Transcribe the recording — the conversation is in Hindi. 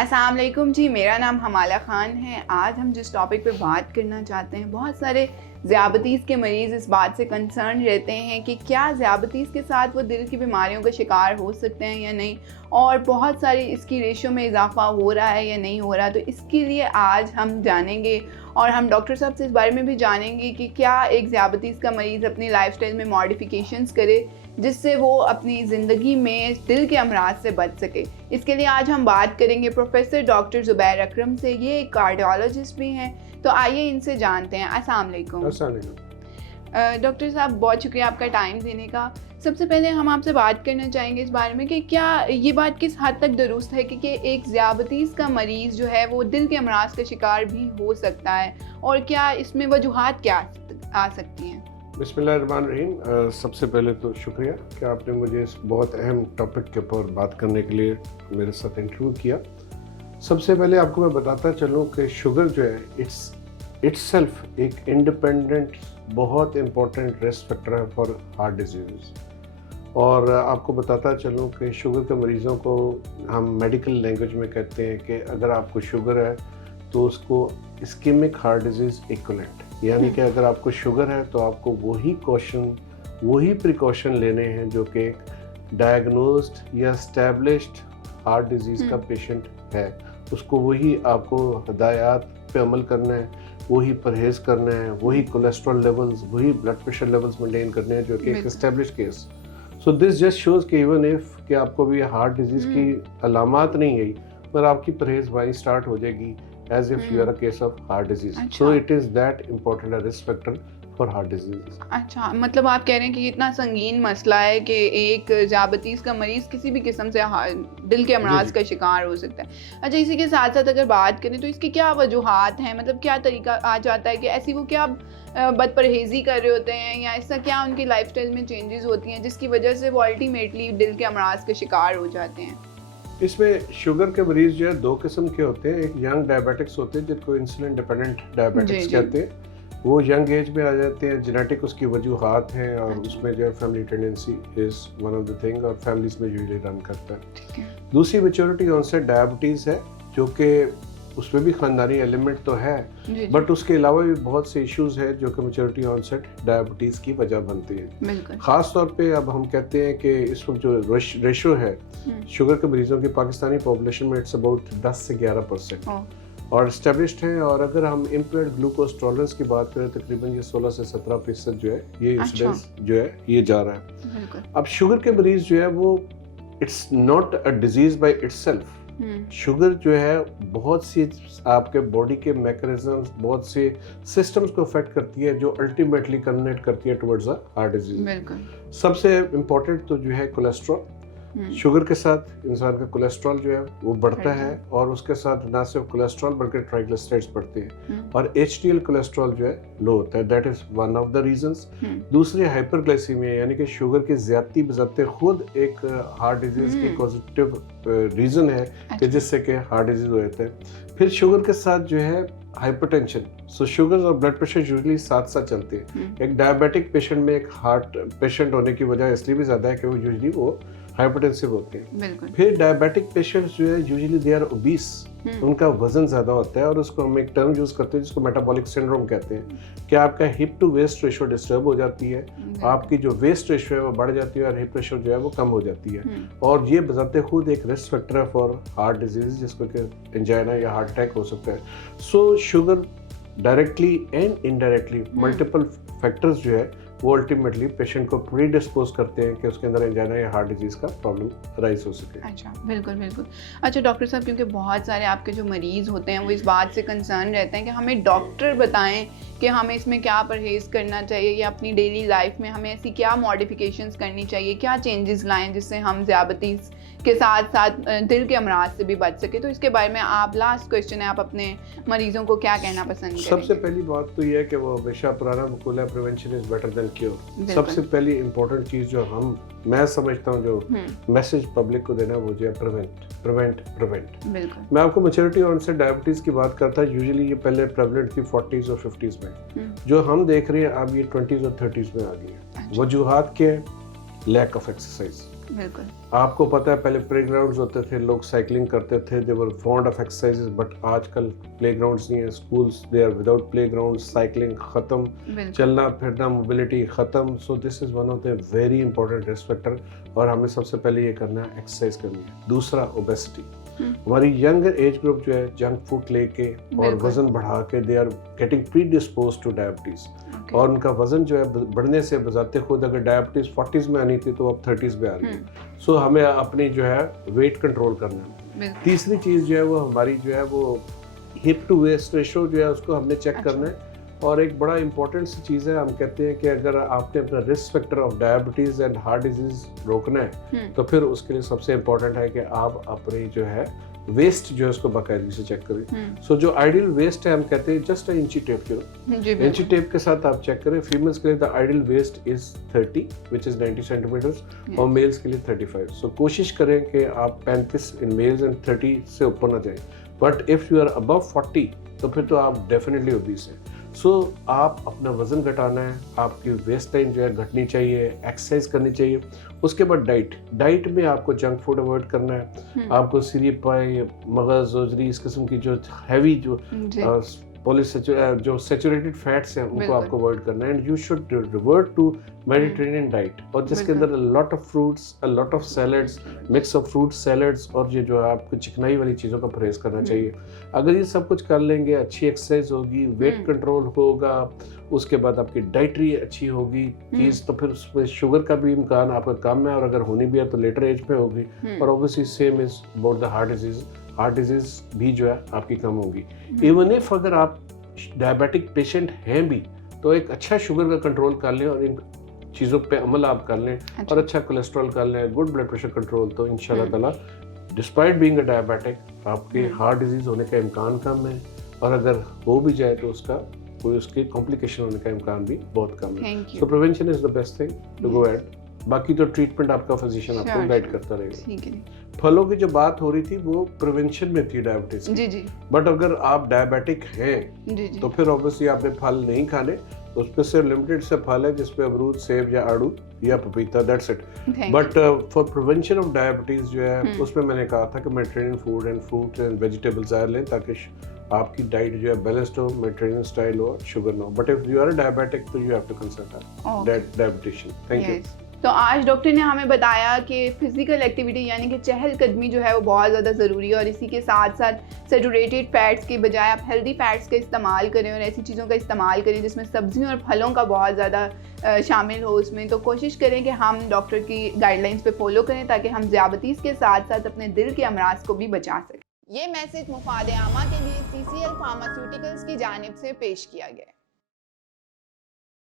अस्सलाम वालेकुम जी, मेरा नाम हमाला ख़ान है। आज हम जिस टॉपिक पे बात करना चाहते हैं, बहुत सारे ज़ियाबतीस के मरीज़ इस बात से कंसर्न रहते हैं कि क्या ज़ियाबतीस के साथ वो दिल की बीमारियों का शिकार हो सकते हैं या नहीं, और बहुत सारी इसकी रेशो में इजाफा हो रहा है या नहीं हो रहा। तो इसके लिए आज हम जानेंगे और हम डॉक्टर साहब से इस बारे में भी जानेंगे कि क्या एक ज़ियाबतीस का मरीज़ अपनी लाइफस्टाइल में मॉडिफिकेशंस करे जिससे वो अपनी ज़िंदगी में दिल के अमराज से बच सके। इसके लिए आज हम बात करेंगे प्रोफेसर डॉक्टर ज़ुबैर अकरम से। ये एक कार्डियोलॉजिस्ट भी हैं, तो आइए इनसे जानते हैं। अस्सलाम वालेकुम। डॉक्टर साहब, बहुत शुक्रिया आपका टाइम देने का। सबसे पहले हम आपसे बात करना चाहेंगे इस बारे में कि क्या ये बात किस हद तक दुरुस्त है कि एक ज़ियाबतीस का मरीज़ जो है वो दिल के अमराज का शिकार भी हो सकता है, और क्या इसमें वजूहात क्या आ सकती हैं? बिस्मिल्लाहिर्रहमानिर्रहीम। सबसे पहले तो शुक्रिया कि आपने मुझे इस बहुत अहम टॉपिक के ऊपर बात करने के लिए मेरे साथ इंटरव्यू किया। सबसे पहले आपको मैं बताता चलूँ कि शुगर जो है इट्ससेल्फ एक इंडिपेंडेंट बहुत इम्पोर्टेंट रिस्क फैक्टर है फॉर हार्ट डिजीज़। और आपको बताता चलूँ कि शुगर के मरीज़ों को हम मेडिकल लैंग्वेज में कहते हैं कि अगर आपको शुगर है तो उसको इस्केमिक हार्ट डिजीज़ इक्विवेलेंट, यानी कि अगर आपको शुगर है तो आपको वही प्रिकॉशन लेने हैं जो कि डायग्नोस्ड या एस्टैब्लिश्ड हार्ट डिजीज़ का पेशेंट है। उसको वही आपको हिदायत पे अमल करना है, वही परहेज़ करना है, वही कोलेस्ट्रॉल लेवल्स, वही ब्लड प्रेशर लेवल्स मेंटेन करने हैं जो कि एक established case. So this just shows कि इवन इफ़ कि आपको भी हार्ट डिजीज़ की अलामात नहीं आई, पर आपकी परहेज़ वही स्टार्ट हो जाएगी as if you are a case of heart disease. So it is that important a risk factor for heart disease. अच्छा, मतलब आप कह रहे हैं कि इतना संगीन मसला है कि एक ज़ियाबतीस का मरीज़ किसी भी किस्म से दिल के अमराज का शिकार हो सकता है। अच्छा, इसी के साथ साथ अगर बात करें तो इसके क्या वजूहात हैं, मतलब क्या तरीका आ जाता है कि ऐसी वो क्या बदपरहेज़ी कर रहे होते हैं या ऐसा क्या उनकी लाइफस्टाइल में चेंजेस होती हैं जिसकी वजह से वो अल्टीमेटली दिल के अमराज का शिकार हो जाते हैं? इसमें शुगर के मरीज जो है दो किस्म के होते हैं। एक यंग डायबिटिक्स होते हैं जिनको इंसुलिन डिपेंडेंट डायबिटिक्स कहते हैं। वो यंग एज में आ जाते हैं, जेनेटिक उसकी वजूहात हैं और उसमें जो है family tendency is one of the thing, और फैमिलीज में यूजुअली रन करता है। दूसरी मैच्योरिटी ऑनसेट डायबिटीज़ है जो कि उसमें भी खानदानी एलिमेंट तो है, बट उसके अलावा भी बहुत से इश्यूज है जो कि मैच्योरिटी ऑनसेट डायबिटीज की वजह बनती है। खास तौर पे अब हम कहते हैं कि इस वक्त जो रेशो है शुगर के मरीजों की पाकिस्तानी पॉपुलेशन में इट्स अबाउट 10 से 11% और एस्टेब्लिश्ड है। और अगर हम इम्पेयर्ड ग्लूकोज टॉलरेंस की बात करें तकरीबन ये 16 से 17% जो है ये इंसिडेंस जो है ये जा रहा है। अब शुगर के मरीज जो है वो it's not a disease by itself. Sugar जो है बहुत सी आपके बॉडी के मैकेनिज्म्स, बहुत से सिस्टम्स को अफेक्ट करती है जो अल्टीमेटली कन्वर्ट करती है टुवर्ड्स अ हार्ट डिजीज। सबसे इम्पोर्टेंट तो जो है कोलेस्ट्रॉल। शुगर के साथ इंसान का कोलेस्ट्रॉल जो है वो बढ़ता है और उसके साथ ना सिर्फ कोलेस्ट्रॉल बल्कि ट्राइग्लिसराइड्स बढ़ते हैं और एचडीएल कोलेस्ट्रॉल जो है लो होता है। That is one of the reasons. दूसरी हाइपरग्लाइसीमिया, यानी कि शुगर की ज्यादती बजाते खुद एक हार्ट डिजीज की पॉजिटिव रीजन है कि जिससे कि हार्ट डिजीज हो जाता है। फिर शुगर के साथ जो है हाइपरटेंशन। सो शुगर और ब्लड प्रेशर यूजुअली साथ साथ चलते हैं। एक डायबिटिक पेशेंट में एक हार्ट पेशेंट होने की वजह इसलिए भी ज्यादा है कि वो यूजुअली वो हाइपरटेंसिव होते हैं। फिर डायबिटिक पेशेंट्स जो है यूजुअली दे आर ओबीस, उनका वजन ज्यादा होता है और उसको हम एक टर्म यूज करते हैं जिसको मेटाबॉलिक सिंड्रोम कहते हैं कि आपका hip to waist ratio disturb हो जाती है, आपकी जो वेस्ट रेशो है वो बढ़ जाती है और हिप रेशो जो है वो कम हो जाती है। और ये बजाते खुद एक रिस्क फैक्टर है फॉर हार्ट डिजीज जिसको कि एंजाइना या हार्ट अटैक हो सकता है। सो sugar directly and indirectly multiple factors जो है वो अल्टीमेटली पेशेंट को प्रीडिस्पोज करते हैं कि उसके अंदर एंजाइना या हार्ट डिजीज का प्रॉब्लम राइज हो सके। अच्छा, बिल्कुल बिल्कुल। अच्छा डॉक्टर साहब, क्योंकि बहुत सारे आपके जो मरीज होते हैं वो इस बात से कंसर्न रहते हैं कि हमें डॉक्टर बताएं कि हमें इसमें क्या परहेज़ करना चाहिए या अपनी डेली लाइफ में हमें ऐसी क्या मॉडिफिकेशंस करनी चाहिए, क्या चेंजेस लाएं जिससे हम ज़ियाबतीस के साथ साथ दिल के अमराज से भी बच सके। तो इसके बारे में आप, लास्ट क्वेश्चन है, आप अपने मरीजों को क्या कहना पसंद करेंगे? सबसे पहली बात तो ये है कि वो हमेशा पुराना मकूला prevention is better than cure. सबसे पहली इंपॉर्टेंट चीज जो मैं समझता हूँ जो मैसेज पब्लिक को देना वो जो है प्रिवेंट। मैं आपको मैच्योरिटी ऑनसेट डायबिटीज की बात करता है। यूजुअली ये पहले प्रेवलेंट थी 40s और 50s में, जो हम देख रहे हैं अब ये 20s और 30s में आ गई है। वजूहात के लैक ऑफ एक्सरसाइज। आपको पता है पहले प्लेग्राउंड्स होते थे, लोग साइकिलिंग करते थे, they were fond of exercises, but आजकल प्लेग्राउंड्स नहीं है, schools they are without playgrounds, cycling खत्म, चलना फिरना मोबिलिटी खत्म। So this is one of the very important risk factor, और हमें सबसे पहले ये करना है, एक्सरसाइज करनी है। दूसरा ओबेसिटी, हमारी यंग एज ग्रुप जो है जंक फूड लेके और वजन बढ़ा के they are getting predispose to diabetes, और उनका वजन जो है बढ़ने से बजाते खुद, अगर डायबिटीज 40s में आनी थी तो अब 30s में आ रही है। सो हमें अपनी जो है वेट कंट्रोल करना है। तीसरी चीज जो है वो हमारी जो है वो हिप टू वेस्ट रेशो जो है उसको हमने चेक करना है। और एक बड़ा इंपॉर्टेंट सी चीज़ है, हम कहते हैं कि अगर आपने अपना risk factor of diabetes and heart disease रोकना है तो फिर उसके लिए सबसे इम्पोर्टेंट है कि आप अपनी जो है वेस्ट जो है उसको बाकायदगी से चेक करें। सो जो आइडियल वेस्ट है, हम कहते हैं जस्ट इंची टेप के, इंची टेप के साथ आप चेक करें। फीमेल्स के लिए the ideal waist is 30 which is 90 centimetres, और मेल्स के लिए 35। सो कोशिश करें कि आप 35 इन मेल्स एंड 30 से ऊपर ना जाएं। But if you are above 40 तो फिर तो आप डेफिनेटली ओबीस हैं। सो आप अपना वज़न घटाना है, आपकी वेस्ट लाइन जो है घटनी चाहिए, एक्सरसाइज करनी चाहिए। उसके बाद डाइट में आपको जंक फूड अवॉइड करना है, आपको सिरप पाए, मगज़, जोजरी, इस किस्म की जो हैवी जो जो सैचुरेटेड फैट्स हैं उनको आपको अवॉइड करना है। And you should revert to Mediterranean diet, और जिसके अंदर lot of fruits, a lot of salads, mix of fruit salads, और ये जो है आपको चिकनाई वाली चीज़ों का परहेज करना चाहिए। अगर ये सब कुछ कर लेंगे, अच्छी एक्सरसाइज होगी, वेट कंट्रोल होगा, उसके बाद आपकी डाइटरी अच्छी होगी चीज़, तो फिर उसमें शुगर का भी इम्कान आपका कम है, और अगर होनी भी है तो लेटर एज में होगी। और obviously same is about the heart disease भी जो है आपकी कम होगी। इवन इफ अगर आप डायबिटिक पेशेंट हैं भी तो एक अच्छा शुगर का कंट्रोल कर लें, और इन चीज़ों पे अमल आप कर लें, और अच्छा कोलेस्ट्रॉल कर लें, गुड ब्लड प्रेशर कंट्रोल, तो इंशाल्लाह ताला डिस्पाइट बीइंग अ डायबिटिक आपके हार्ट डिजीज होने का इम्कान कम है, और अगर हो भी जाए तो उसका कोई उसके कॉम्प्लिकेशन होने का इम्कान भी बहुत कम है। So prevention is the best thing to go at. बाकी तो ट्रीटमेंट आपका फिजिशियन आपको गाइड करता रहेगा। फलों की जो बात हो रही थी वो प्रिवेंशन में थी डायबिटीज की, बट अगर आप डायबिटिक हैं तो फिर ऑब्वियसली आपने फल नहीं खाने, उस पर सिर्फ लिमिटेड से फल है जिसपे अमरूद, सेब या आड़ू या पपीता, that's it. But for prevention of diabetes जो है उसमें मैंने कहा था कि Mediterranean food and fruits and vegetables ज़्यादा लें, ताकि आपकी डाइट जो है बैलेंस्ड हो, मेडिटेरेनियन स्टाइल हो, शुगर ना हो। But if you are diabetic तो यू हैव टू कंसल्ट डायबिटिशियन। Thank you. तो आज डॉक्टर ने हमें बताया कि फिजिकल एक्टिविटी यानी कि चहलकदमी जो है वो बहुत ज़्यादा ज़रूरी है, और इसी के साथ साथ सैचुरेटेड फैट्स के बजाय आप हेल्दी फैट्स का इस्तेमाल करें, और ऐसी चीज़ों का इस्तेमाल करें जिसमें सब्जियों और फलों का बहुत ज़्यादा शामिल हो उसमें। तो कोशिश करें कि हम डॉक्टर की गाइडलाइंस पे फॉलो करें ताकि हम ज़ियाबतीस के साथ साथ अपने दिल के अमराज को भी बचा सकें। ये मैसेज मुफाद आमा के लिए CCL फार्मास्यूटिकल्स की जानिब से पेश किया गया है।